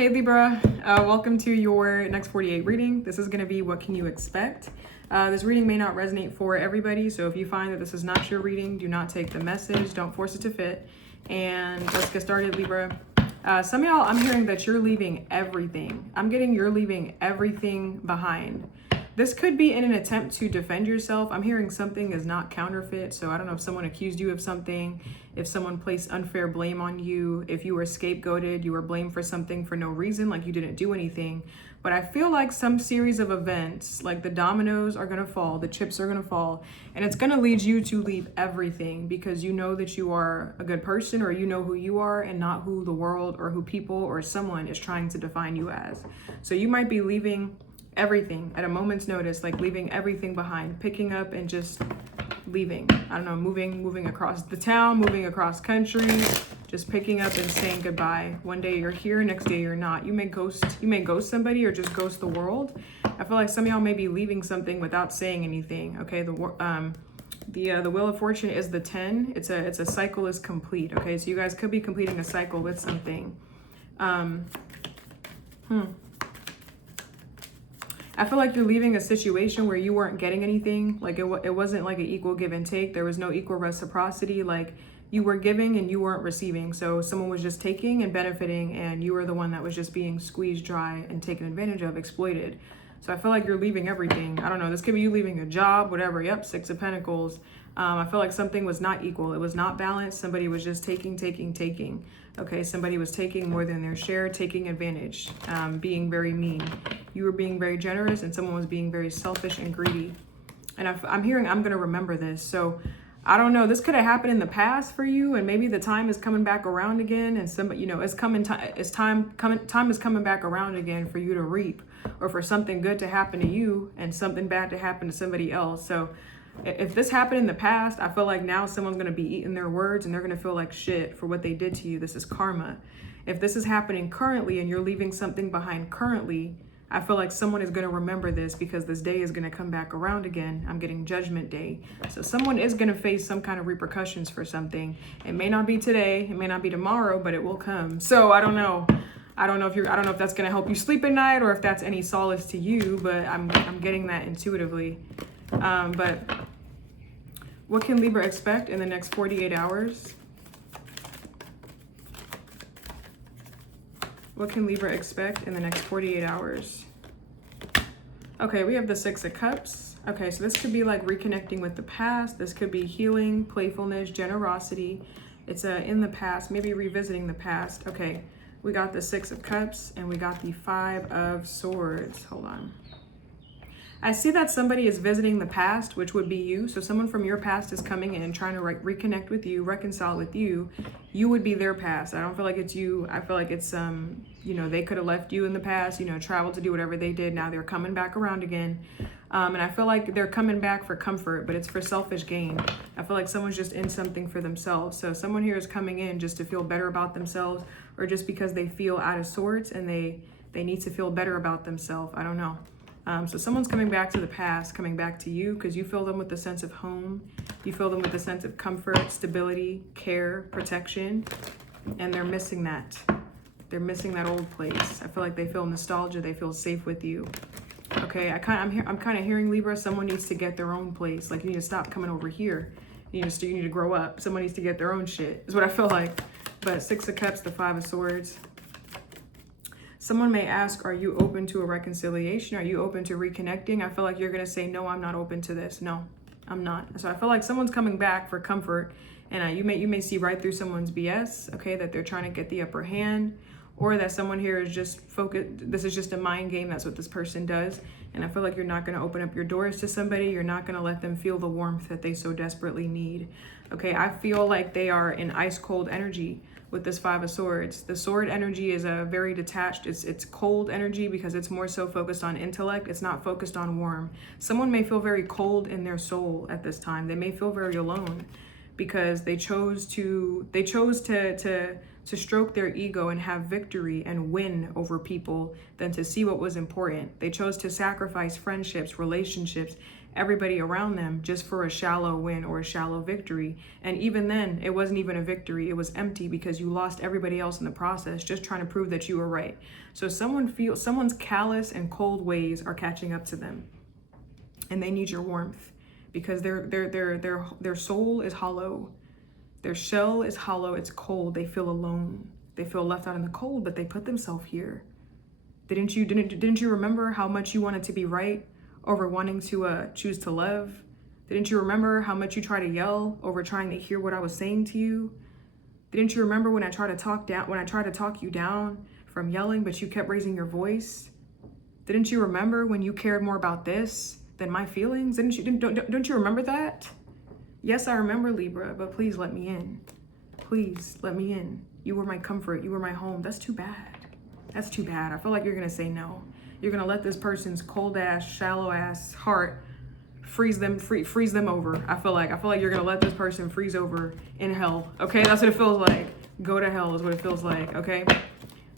Hey Libra, welcome to your next 48 reading. This is going to be what can you expect. This reading may not resonate for everybody, so if you find that this is not your reading, do not take the message, don't force it to fit. And let's get started, Libra. Some of y'all, I'm hearing that you're leaving everything. I'm getting you're leaving everything behind. This could be in an attempt to defend yourself. I'm hearing something is not counterfeit. So I don't know if someone accused you of something, if someone placed unfair blame on you, if you were scapegoated, you were blamed for something for no reason, like you didn't do anything. But I feel like some series of events, like the dominoes are going to fall, the chips are going to fall, and it's going to lead you to leave everything because you know that you are a good person, or you know who you are and not who the world or who people or someone is trying to define you as. So you might be leaving everything at a moment's notice, like leaving everything behind, picking up and just leaving. I don't know, moving across the town, moving across country, just picking up and saying goodbye. One day you're here, next day you're not. You may ghost somebody or just ghost the world. I feel like some of y'all may be leaving something without saying anything. Okay, the Wheel of Fortune is the 10. It's a cycle is complete. Okay, so you guys could be completing a cycle with something. I feel like you're leaving a situation where you weren't getting anything. Like it wasn't like an equal give and take. There was no equal reciprocity. Like you were giving and you weren't receiving. So someone was just taking and benefiting, and you were the one that was just being squeezed dry and taken advantage of, exploited. So I feel like you're leaving everything. I don't know. This could be you leaving a job, whatever. Yep, Six of Pentacles. I feel like something was not equal. It was not balanced. Somebody was just taking. Okay, somebody was taking more than their share, taking advantage, being very mean. You were being very generous, and someone was being very selfish and greedy. And I'm hearing I'm going to remember this. So I don't know. This could have happened in the past for you, and maybe the time is coming back around again. And somebody, time is coming back around again for you to reap, or for something good to happen to you and something bad to happen to somebody else. So if this happened in the past, I feel like now someone's going to be eating their words and they're going to feel like shit for what they did to you. This is karma. If this is happening currently and you're leaving something behind currently, I feel like someone is going to remember this because this day is going to come back around again. I'm getting Judgment Day. So someone is going to face some kind of repercussions for something. It may not be today, it may not be tomorrow, but it will come. So I don't know. I don't know if that's going to help you sleep at night or if that's any solace to you, but I'm getting that intuitively. But what can Libra expect in the next 48 hours? What can Libra expect in the next 48 hours? Okay, we have the Six of Cups. Okay, so this could be like reconnecting with the past. This could be healing, playfulness, generosity. It's in the past, maybe revisiting the past. Okay, we got the Six of Cups and we got the Five of Swords. Hold on. I see that somebody is visiting the past, which would be you. So someone from your past is coming in, trying to reconnect with you, reconcile with you. You would be their past. I don't feel like it's you. I feel like it's, they could have left you in the past, traveled to do whatever they did. Now they're coming back around again. And I feel like they're coming back for comfort, but it's for selfish gain. I feel like someone's just in something for themselves. So someone here is coming in just to feel better about themselves, or just because they feel out of sorts and they need to feel better about themselves. I don't know. So someone's coming back to the past, coming back to you, because you fill them with a sense of home. You fill them with a sense of comfort, stability, care, protection, and they're missing that. They're missing that old place. I feel like they feel nostalgia. They feel safe with you. Okay, I'm kind of hearing, Libra, someone needs to get their own place. Like, you need to stop coming over here. You need to grow up. Someone needs to get their own shit, is what I feel like. But Six of Cups, the Five of Swords. Someone may ask, are you open to a reconciliation? Are you open to reconnecting? I feel like you're going to say, no, I'm not open to this. No, I'm not. So I feel like someone's coming back for comfort, and you may see right through someone's BS, okay, that they're trying to get the upper hand, or that someone here is just focused. This is just a mind game. That's what this person does. And I feel like you're not going to open up your doors to somebody. You're not going to let them feel the warmth that they so desperately need. Okay, I feel like they are in ice cold energy. With this Five of Swords, the sword energy is a very detached. It's cold energy because it's more so focused on intellect. It's not focused on warm. Someone may feel very cold in their soul at this time. They may feel very alone because they chose to stroke their ego and have victory and win over people than to see what was important. They chose to sacrifice friendships, relationships, everybody around them just for a shallow win or a shallow victory. And even then, it wasn't even a victory. It was empty because you lost everybody else in the process, just trying to prove that you were right. So someone's callous and cold ways are catching up to them, and they need your warmth because their soul is hollow. Their shell is hollow. It's cold. They feel alone. They feel left out in the cold, but they put themselves here. Didn't you remember how much you wanted to be right over wanting to choose to love? Didn't you remember how much you tried to yell over trying to hear what I was saying to you? Didn't you remember when I tried to talk you down from yelling, but you kept raising your voice? Didn't you remember when you cared more about this than my feelings? Don't you remember that? Yes, I remember, Libra, but please let me in. Please let me in. You were my comfort. You were my home. That's too bad. That's too bad. I feel like you're going to say no. You're going to let this person's cold ass, shallow ass heart freeze them over. I feel like you're going to let this person freeze over in hell. Okay? That's what it feels like. Go to hell is what it feels like. Okay?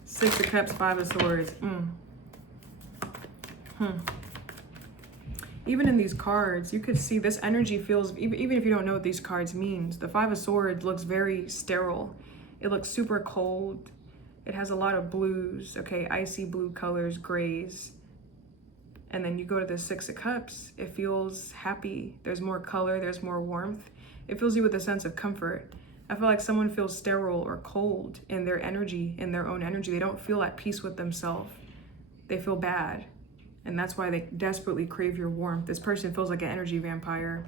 6 of Cups, 5 of Swords. Even in these cards, you could see this energy feels, even if you don't know what these cards means, the 5 of Swords looks very sterile. It looks super cold. It has a lot of blues, okay, icy blue colors, grays. And then you go to the 6 of Cups, it feels happy. There's more color, there's more warmth. It fills you with a sense of comfort. I feel like someone feels sterile or cold in their energy, in their own energy. They don't feel at peace with themselves. They feel bad. And that's why they desperately crave your warmth. This person feels like an energy vampire.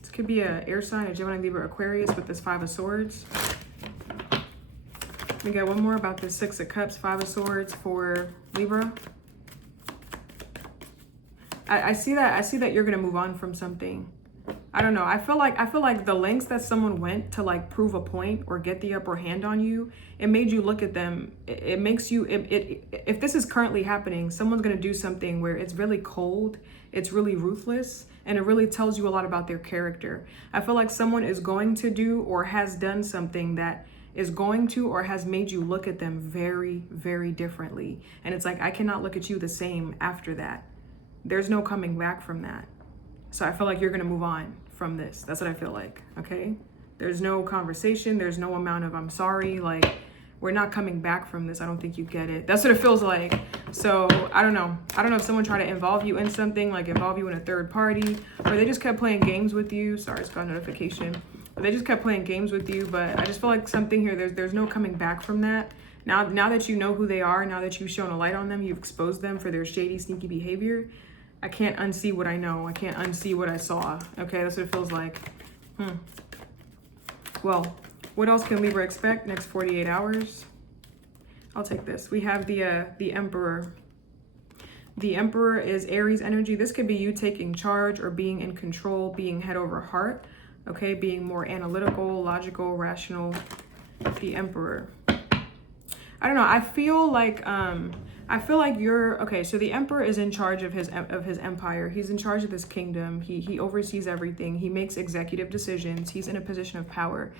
This could be an air sign, a Gemini, Libra, Aquarius with this 5 of Swords. We got one more about this 6 of Cups, 5 of Swords for Libra. I see that you're gonna move on from something. I don't know. I feel like the lengths that someone went to like prove a point or get the upper hand on you, it made you look at them. It makes you, if this is currently happening, someone's going to do something where it's really cold, it's really ruthless, and it really tells you a lot about their character. I feel like someone is going to do or has done something that is going to or has made you look at them very, very differently. And it's like, I cannot look at you the same after that. There's no coming back from that. So I feel like you're going to move on from this. That's what I feel like. Okay. There's no conversation. There's no amount of, I'm sorry. Like, we're not coming back from this. I don't think you get it. That's what it feels like. So I don't know. I don't know if someone tried to involve you in something, like involve you in a third party, or they just kept playing games with you. Sorry, it's got a notification. But they just kept playing games with you. But I just feel like something here, there's no coming back from that. Now that you know who they are, now that you've shown a light on them, you've exposed them for their shady, sneaky behavior. I can't unsee what I know. I can't unsee what I saw. Okay, that's what it feels like. Well, what else can Libra expect next 48 hours? I'll take this. We have the Emperor. The Emperor is Aries energy. This could be you taking charge or being in control, being head over heart. Okay, being more analytical, logical, rational. The Emperor. I don't know. I feel like you're okay. So the Emperor is in charge of his empire. He's in charge of his kingdom. He oversees everything. He makes executive decisions. He's in a position of power.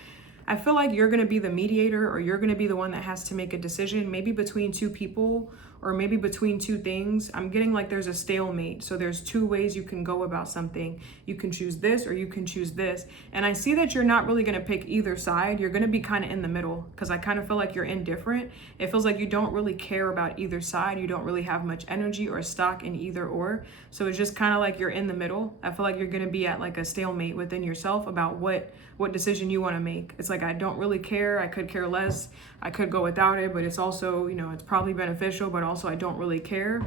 I feel like you're going to be the mediator, or you're going to be the one that has to make a decision, maybe between two people or maybe between two things. I'm getting like there's a stalemate. So there's two ways you can go about something. You can choose this or you can choose this. And I see that you're not really going to pick either side. You're going to be kind of in the middle, because I kind of feel like you're indifferent. It feels like you don't really care about either side. You don't really have much energy or stock in either or. So it's just kind of like you're in the middle. I feel like you're going to be at like a stalemate within yourself about what decision you want to make. It's like, I don't really care. I could care less. I could go without it, but it's also, you know, it's probably beneficial, but also I don't really care.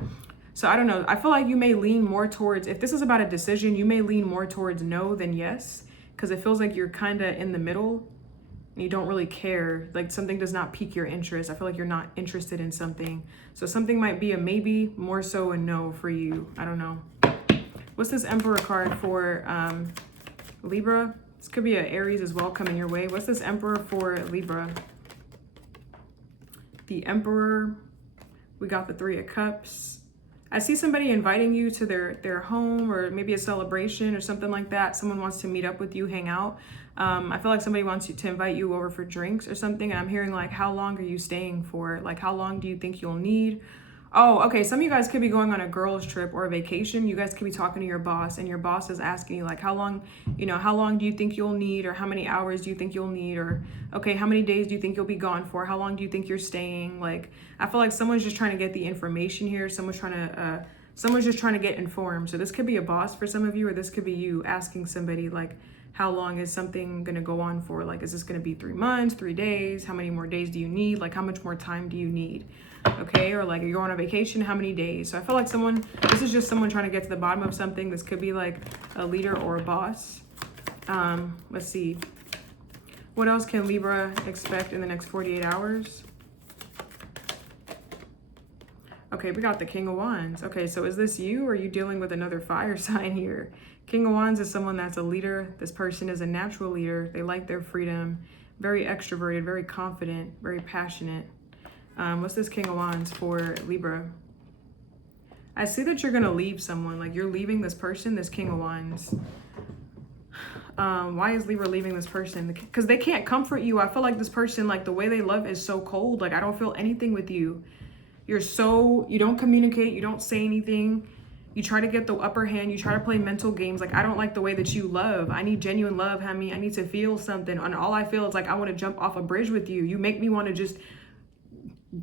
So I don't know. I feel like you may lean more towards, if this is about a decision, you may lean more towards no than yes, because it feels like you're kind of in the middle and you don't really care. Like something does not pique your interest. I feel like you're not interested in something. So something might be a maybe, more so a no for you. I don't know. What's this Emperor card for Libra? This could be an Aries as well coming your way. What's this Emperor for Libra? The Emperor. We got the 3 of Cups. I see somebody inviting you to their home, or maybe a celebration or something like that. Someone wants to meet up with you, hang out. I feel like somebody wants you to invite you over for drinks or something. And I'm hearing like, how long are you staying for? Like, how long do you think you'll need? Oh, okay. Some of you guys could be going on a girls' trip or a vacation. You guys could be talking to your boss, and your boss is asking you, like, how long, how long do you think you'll need, or how many hours do you think you'll need, or, okay, how many days do you think you'll be gone for? How long do you think you're staying? Like, I feel like someone's just trying to get the information here. Someone's just trying to get informed. So this could be a boss for some of you, or this could be you asking somebody, like, how long is something going to go on for? Like, is this going to be 3 months, 3 days? How many more days do you need? Like, how much more time do you need? Okay, or like, you're on a vacation, how many days? So I feel like this is just someone trying to get to the bottom of something. This could be like a leader or a boss. Let's see. What else can Libra expect in the next 48 hours? Okay, we got the King of Wands. Okay, so is this you, or are you dealing with another fire sign here? King of Wands is someone that's a leader. This person is a natural leader. They like their freedom, very extroverted, very confident, very passionate. What's this King of Wands for Libra? I see that you're going to leave someone. Like, you're leaving this person, this King of Wands. Why is Libra leaving this person? Because they can't comfort you. I feel like this person, like, the way they love is so cold. Like, I don't feel anything with you. You don't communicate. You don't say anything. You try to get the upper hand. You try to play mental games. Like, I don't like the way that you love. I need genuine love, I need to feel something. And all I feel is like, I want to jump off a bridge with you. You make me want to just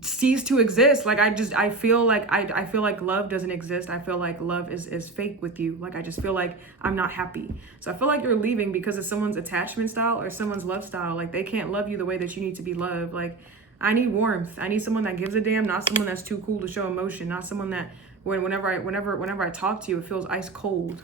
cease to exist. Like, I feel like love doesn't exist. I feel like love is fake with you. Like, I just feel like I'm not happy. So I feel like you're leaving because of someone's attachment style or someone's love style. Like, they can't love you the way that you need to be loved. Like, I need warmth. I need someone that gives a damn, not someone that's too cool to show emotion, not someone that whenever I talk to you, it feels ice cold.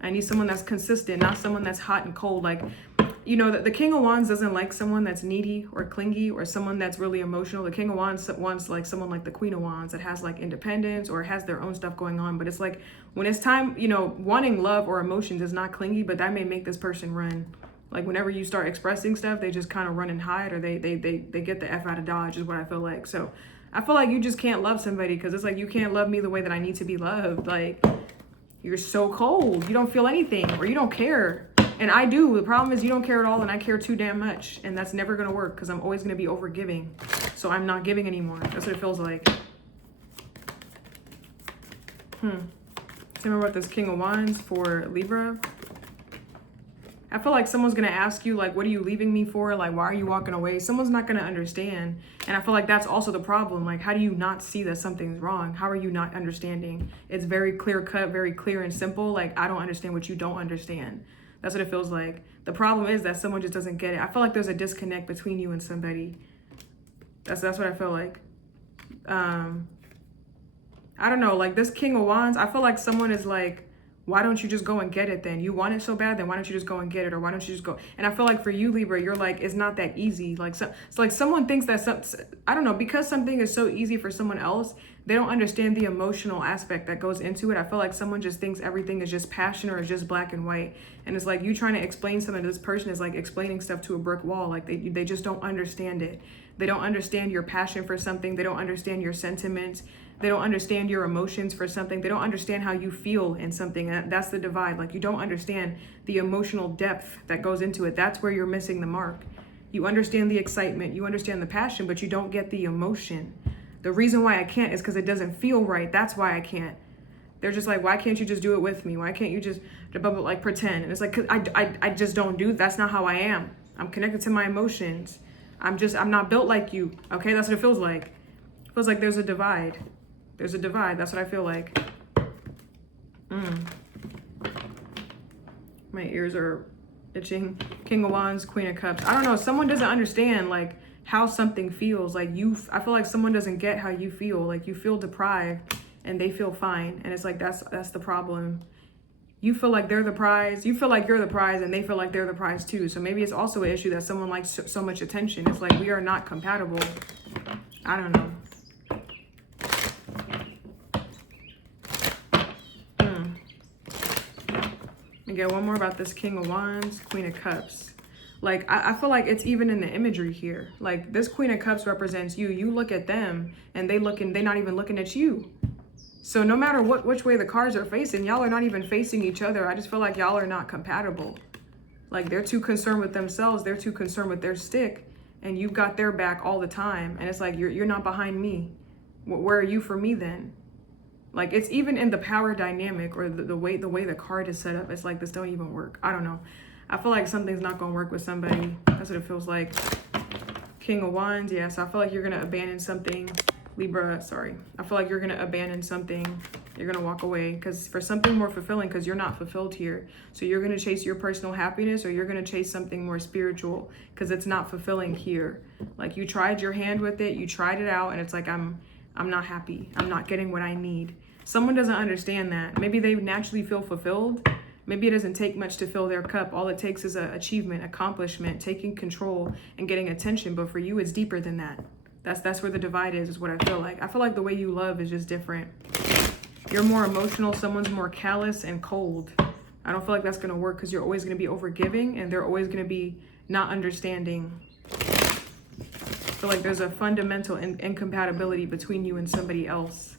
I need someone that's consistent, not someone that's hot and cold. Like, the King of Wands doesn't like someone that's needy or clingy or someone that's really emotional. The King of Wands wants like someone like the Queen of Wands that has like independence or has their own stuff going on. But it's like, when it's time, wanting love or emotions is not clingy, but that may make this person run. Like, whenever you start expressing stuff, they just kind of run and hide, or they get the F out of Dodge is what I feel like. So I feel like you just can't love somebody because it's like, you can't love me the way that I need to be loved. Like, you're so cold. You don't feel anything, or you don't care. And I do. The problem is you don't care at all, and I care too damn much. And that's never going to work because I'm always going to be over giving. So I'm not giving anymore. That's what it feels like. Tell me about this King of Wands for Libra. I feel like someone's going to ask you, like, what are you leaving me for? Like, why are you walking away? Someone's not going to understand. And I feel like that's also the problem. Like, how do you not see that something's wrong? How are you not understanding? It's very clear cut, very clear and simple. Like, I don't understand what you don't understand. That's what it feels like. The problem is that someone just doesn't get it. I feel like there's a disconnect between you and somebody. That's what I feel like. I don't know. Like, this King of Wands, I feel like someone is like, why don't you just go and get it then? You want it so bad, then why don't you just go and get it? Or why don't you just go? And I feel like for you, Libra, you're like, it's not that easy. Like, so it's like someone thinks that, I don't know, because something is so easy for someone else, they don't understand the emotional aspect that goes into it. I feel like someone just thinks everything is just passion or is just black and white. And it's like, you trying to explain something to this person is like explaining stuff to a brick wall. Like, they just don't understand it. They don't understand your passion for something. They don't understand your sentiments. They don't understand your emotions for something. They don't understand how you feel in something. That's the divide. Like, you don't understand the emotional depth that goes into it. That's where you're missing the mark. You understand the excitement, you understand the passion, but you don't get the emotion. The reason why I can't is because it doesn't feel right. That's why I can't. They're just like, why can't you just do it with me? Why can't you just like pretend? And it's like, 'cause I just don't do. That's not how I am. I'm connected to my emotions. I'm not built like you. Okay, that's what it feels like. It feels like there's a divide. There's a divide. That's what I feel like. My ears are itching. King of Wands, Queen of Cups. I don't know. Someone doesn't understand like how something feels. Like, I feel like someone doesn't get how you feel. Like, you feel deprived and they feel fine. And it's like, that's the problem. You feel like they're the prize. You feel like you're the prize and they feel like they're the prize too. So maybe it's also an issue that someone likes so much attention. It's like, we are not compatible. I don't know. And get one more about this King of Wands, Queen of Cups. Like, I feel like it's even in the imagery here. Like, this Queen of Cups represents you. You look at them and they're not even looking at you. So no matter which way the cards are facing, y'all are not even facing each other. I just feel like y'all are not compatible. Like, they're too concerned with themselves. They're too concerned with their stick. And you've got their back all the time. And it's like, you're not behind me. Where are you for me then? Like, it's even in the power dynamic, or the way the card is set up. It's like, this don't even work. I don't know. I feel like something's not going to work with somebody. That's what it feels like. King of Wands. Yeah, so I feel like you're going to abandon something. Libra, sorry. I feel like you're going to abandon something. You're going to walk away because for something more fulfilling, because you're not fulfilled here. So you're going to chase your personal happiness, or you're going to chase something more spiritual because it's not fulfilling here. Like, you tried your hand with it. You tried it out, and it's like, I'm not happy. I'm not getting what I need. Someone doesn't understand that. Maybe they naturally feel fulfilled. Maybe it doesn't take much to fill their cup. All it takes is an achievement, accomplishment, taking control, and getting attention. But for you, it's deeper than that. That's where the divide is what I feel like. I feel like the way you love is just different. You're more emotional. Someone's more callous and cold. I don't feel like that's going to work because you're always going to be overgiving, and they're always going to be not understanding. I feel like there's a fundamental incompatibility between you and somebody else.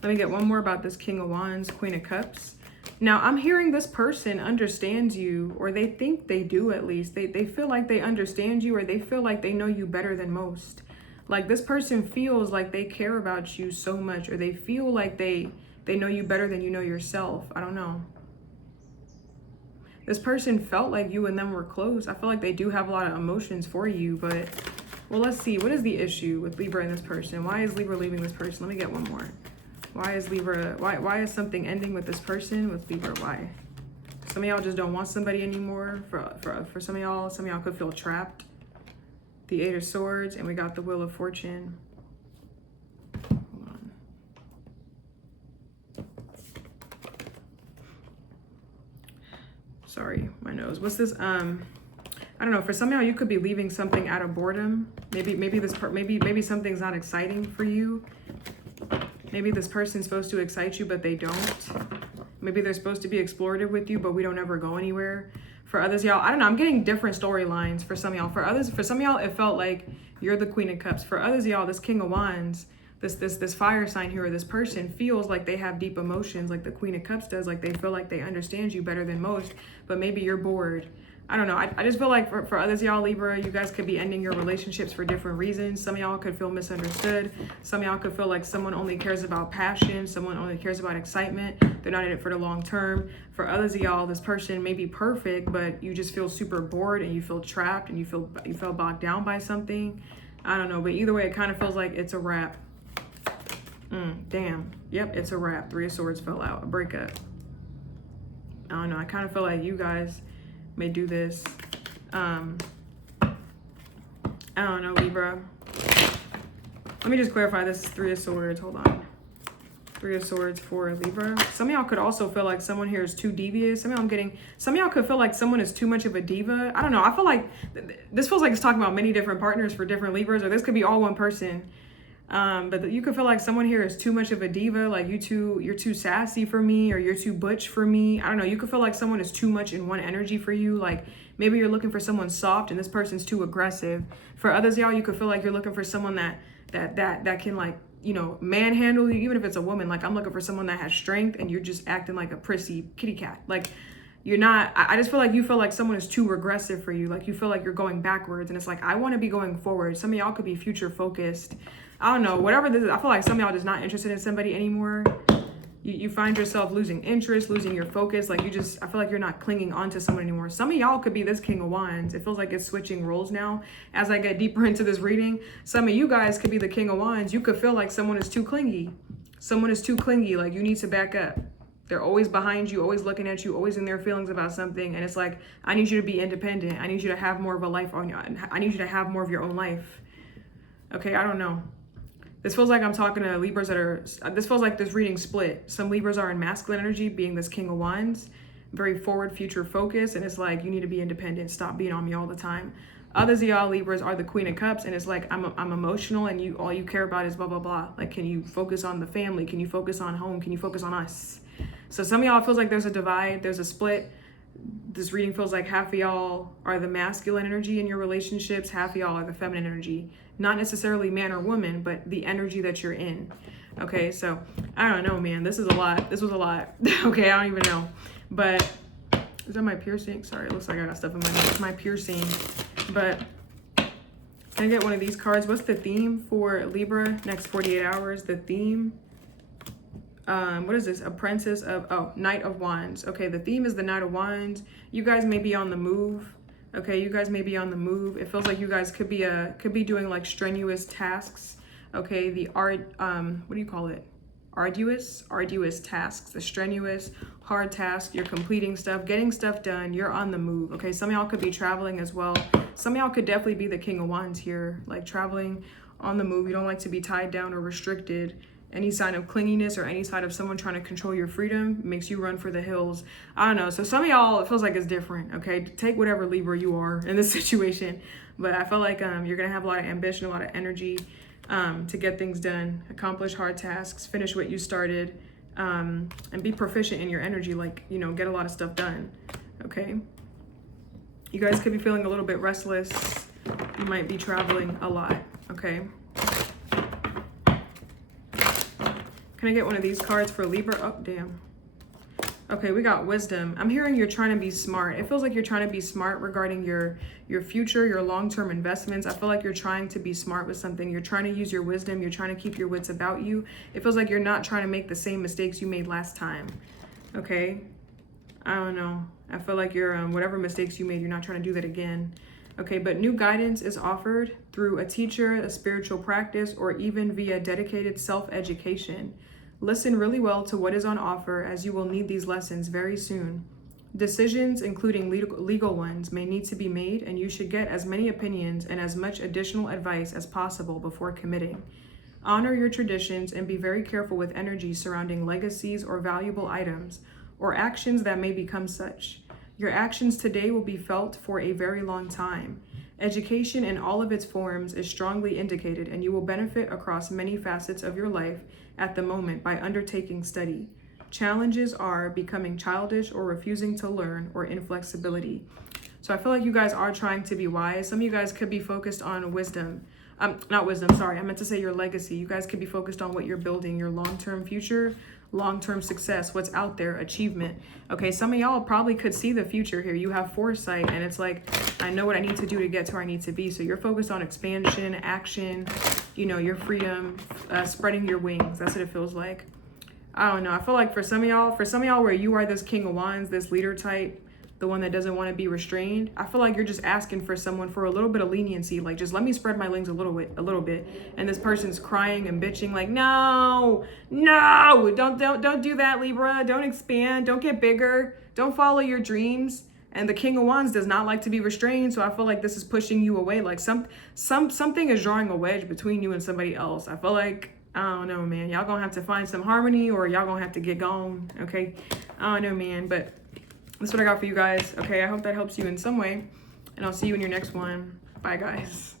Let me get one more about this King of Wands, Queen of Cups. Now, I'm hearing this person understands you, or they think they do at least. They feel like they understand you, or they feel like they know you better than most. Like, this person feels like they care about you so much, or they feel like they know you better than you know yourself. I don't know. This person felt like you and them were close. I feel like they do have a lot of emotions for you, but, well, let's see. What is the issue with Libra and this person? Why is Libra leaving this person? Let me get one more. Why is Libra, why is something ending with this person with Libra? Why? Some of y'all just don't want somebody anymore. For some of y'all could feel trapped. The Eight of Swords, and we got the Wheel of Fortune. Hold on. Sorry, my nose. What's this? I don't know. For some of y'all, you could be leaving something out of boredom. Maybe something's not exciting for you. Maybe this person's supposed to excite you, but they don't. Maybe they're supposed to be explorative with you, but we don't ever go anywhere. For others, y'all, I don't know. I'm getting different storylines for some of y'all. For some of y'all, it felt like you're the Queen of Cups. For others, y'all, this King of Wands, this fire sign here, or this person feels like they have deep emotions, like the Queen of Cups does. Like, they feel like they understand you better than most, but maybe you're bored. I don't know. I just feel like for others, y'all, Libra, you guys could be ending your relationships for different reasons. Some of y'all could feel misunderstood. Some of y'all could feel like someone only cares about passion. Someone only cares about excitement. They're not in it for the long term. For others of y'all, this person may be perfect, but you just feel super bored, and you feel trapped, and you feel bogged down by something. I don't know. But either way, it kind of feels like it's a wrap. Damn. Yep, it's a wrap. Three of Swords fell out. A breakup. I don't know. I kind of feel like you guys may do this. I don't know, Libra. Let me just clarify. This is Three of Swords. Hold on. Three of Swords for Libra. Some of y'all could also feel like someone here is too devious. Some of y'all could feel like someone is too much of a diva. I don't know. I feel like this feels like it's talking about many different partners for different Libras, or this could be all one person. But you could feel like someone here is too much of a diva, like you're too sassy for me, or you're too butch for me. I don't know. You could feel like someone is too much in one energy for you. Like, maybe you're looking for someone soft, and this person's too aggressive. For others, y'all, you could feel like you're looking for someone that can, like, you know, manhandle you, even if it's a woman. Like, I'm looking for someone that has strength, and you're just acting like a prissy kitty cat. Like, you're not. I just feel like you feel like someone is too regressive for you. Like, you feel like you're going backwards, and it's like, I want to be going forward. Some of y'all could be future focused. I don't know, whatever this is. I feel like some of y'all just not interested in somebody anymore. You find yourself losing interest, losing your focus. Like, I feel like you're not clinging onto someone anymore. Some of y'all could be this King of Wands. It feels like it's switching roles now as I get deeper into this reading. Some of you guys could be the King of Wands. You could feel like someone is too clingy. Someone is too clingy. Like, you need to back up. They're always behind you, always looking at you, always in their feelings about something. And it's like, I need you to be independent. I need you to have more of a life on you. I need you to have more of your own life. Okay, I don't know. This feels like I'm talking to Libras this feels like this reading split. Some Libras are in masculine energy, being this King of Wands, very forward, future focused. And it's like, you need to be independent. Stop being on me all the time. Others of y'all Libras are the Queen of Cups, and it's like, I'm emotional, and all you care about is blah, blah, blah. Like, can you focus on the family? Can you focus on home? Can you focus on us? So some of y'all, it feels like there's a divide, there's a split. This reading feels like half of y'all are the masculine energy in your relationships, half of y'all are the feminine energy. Not necessarily man or woman, but the energy that you're in. Okay, so I don't know, man. This is a lot. This was a lot. Okay, I don't even know. But is that my piercing? Sorry, it looks like I got stuff in my nose. My piercing. But Can I get one of these cards? What's the theme for Libra next 48 hours? The theme, what is this? Apprentice of, oh, Knight of Wands. Okay, the theme is the Knight of Wands. You guys may be on the move. Okay, you guys may be on the move. It feels like you guys could be doing like strenuous tasks. Okay, the what do you call it? Arduous tasks, the strenuous, hard task. You're completing stuff, getting stuff done. You're on the move. Okay, some of y'all could be traveling as well. Some of y'all could definitely be the King of Wands here, like traveling on the move. You don't like to be tied down or restricted. Any sign of clinginess or any sign of someone trying to control your freedom makes you run for the hills. I don't know. So some of y'all, it feels like it's different. Okay, take whatever Libra you are in this situation, but I feel like you're gonna have a lot of ambition, a lot of energy to get things done, accomplish hard tasks, finish what you started, and be proficient in your energy. Like, you know, get a lot of stuff done. Okay. You guys could be feeling a little bit restless. You might be traveling a lot. Okay. Can I get one of these cards for Libra? Oh, damn. Okay, we got wisdom. I'm hearing you're trying to be smart. It feels like you're trying to be smart regarding your future, your long-term investments. I feel like you're trying to be smart with something. You're trying to use your wisdom. You're trying to keep your wits about you. It feels like you're not trying to make the same mistakes you made last time. Okay? I don't know. I feel like you're, whatever mistakes you made, you're not trying to do that again. Okay, but new guidance is offered through a teacher, a spiritual practice, or even via dedicated self-education. Listen really well to what is on offer, as you will need these lessons very soon. Decisions, including legal ones, may need to be made, and you should get as many opinions and as much additional advice as possible before committing. Honor your traditions and be very careful with energy surrounding legacies or valuable items, or actions that may become such. Your actions today will be felt for a very long time. Education in all of its forms is strongly indicated, and you will benefit across many facets of your life at the moment by undertaking study. Challenges are becoming childish or refusing to learn or inflexibility. So I feel like you guys are trying to be wise. Some of you guys could be focused on wisdom. Not wisdom, sorry. I meant to say your legacy. You guys could be focused on what you're building, your long-term future, long-term success, what's out there, achievement. Okay, some of y'all probably could see the future here. You have foresight, and it's like, I know what I need to do to get to where I need to be. So you're focused on expansion, action, you know, your freedom, spreading your wings. That's what it feels like. I don't know. I feel like for some of y'all where you are this King of Wands, this leader type, the one that doesn't want to be restrained, I feel like you're just asking for someone for a little bit of leniency, like just let me spread my wings a little bit. And this person's crying and bitching like, no, don't do that, Libra. Don't expand, don't get bigger, don't follow your dreams. And the King of Wands does not like to be restrained, so I feel like this is pushing you away. Like something is drawing a wedge between you and somebody else. I feel like, I don't know, man. Y'all gonna have to find some harmony, or y'all gonna have to get gone, okay? I don't know, man, but that's what I got for you guys. Okay, I hope that helps you in some way, and I'll see you in your next one. Bye, guys.